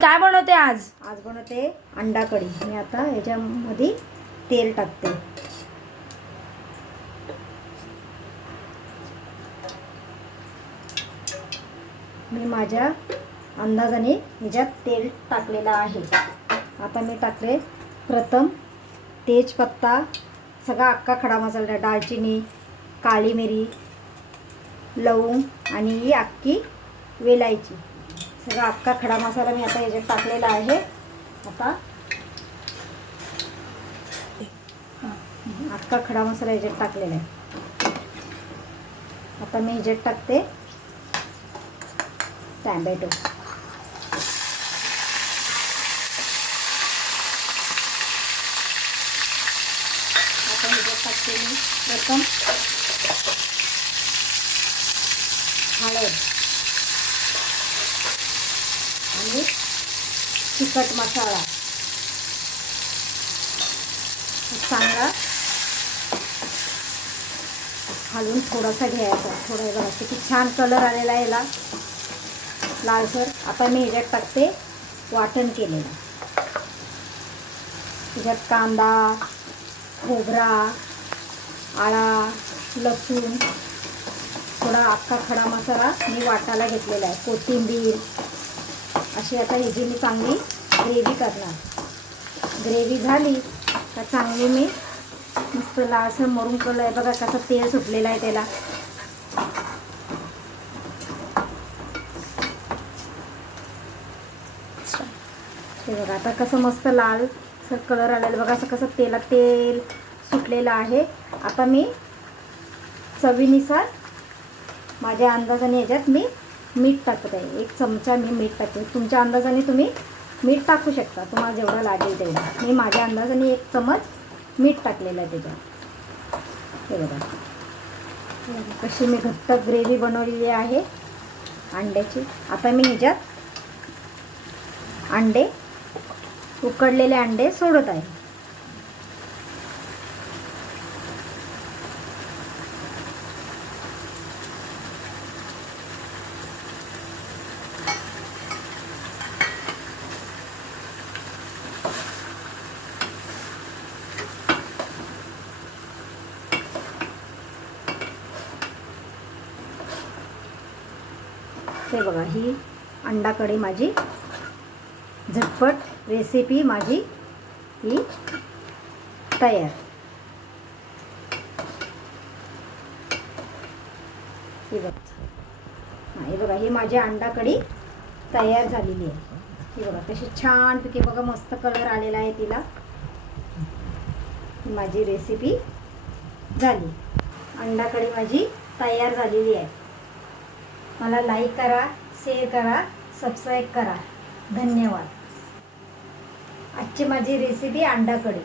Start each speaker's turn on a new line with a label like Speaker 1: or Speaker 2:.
Speaker 1: काय बनवते आज?
Speaker 2: आज बनवते अंडा कढी. मी आता याच्यामध्ये तेल टाकते. मी माझ्या अंदाजाने ह्याच्यात तेल टाकलेलं आहे. आता मी टाकले प्रथम तेजपत्ता सगळा अख्खा खडा मसाला दालचिनी काळी मिरी लवंग आणि ही अख्खी वेलायची. सगळा अख्खा खडा मसाला मी आता याच्यात टाकलेला आहे. आता अख्खा खडा मसाला याच्यात टाकलेला आहे. आता मी ह्याच्यात टाकते टॅमॅटो. आता ह्याच्यात टाकते मी प्रथम हळद आणि तिखट मसाला. चांगला. हलून थोडासा घ्यायचा. थोडा बघा किती छान कलर आलेला आहे याला. लालसर. आता मी ह्याच्यात टाकते वाटण केलेलं. त्याच्यात कांदा खोबरा आळा लसूण थोडा अख्खा खडा मसाला मी वाटायला घेतलेला आहे. कोथिंबीर. अशी आता ह्याची मी चांगली ग्रेव्ही करणार. ग्रेव्ही झाली का चांगली मी. मस्त असं मरून कलर आहे बघा कसं तेल सुटलेलं आहे त्याला. ते बघा आता कसं मस्त लाल सर कलर आलेलं बघा असं कसं तेला तेल सुटलेलं आहे. आता मी चवीनुसार माझ्या अंदाजाने याच्यात मी मीठ टाकत आहे. एक चमचा मी मीठ टाकते. तुमच्या अंदाजाने तुम्ही मीठ टाकू शकता. तुम्हाला जेवढं लागेल तेवढं. मी माझ्या अंदाजाने एक चमच मीठ टाकलेलं आहे त्याच्यात. हे बघा. कशी मी घट्ट ग्रेव्ही बनवलेली आहे. अंड्याची. आता मी ह्याच्यात अंडे उकडलेले अंडे सोडत आहे. ते बघा ही अंडा कढी माझी. झटपट रेसिपी माझी ही तयार. ही बघा. हे बघा ही माझी अंडा कढी तयार झालेली आहे. ही बघा कशी छान पिके बघा मस्त कलर आलेला आहे तिला. माझी रेसिपी झाली. अंडा कढी माझी तयार झालेली आहे. मला लाईक करा शेअर करा सबस्क्राईब करा. धन्यवाद. आजची माझी रेसिपी अंडा कढी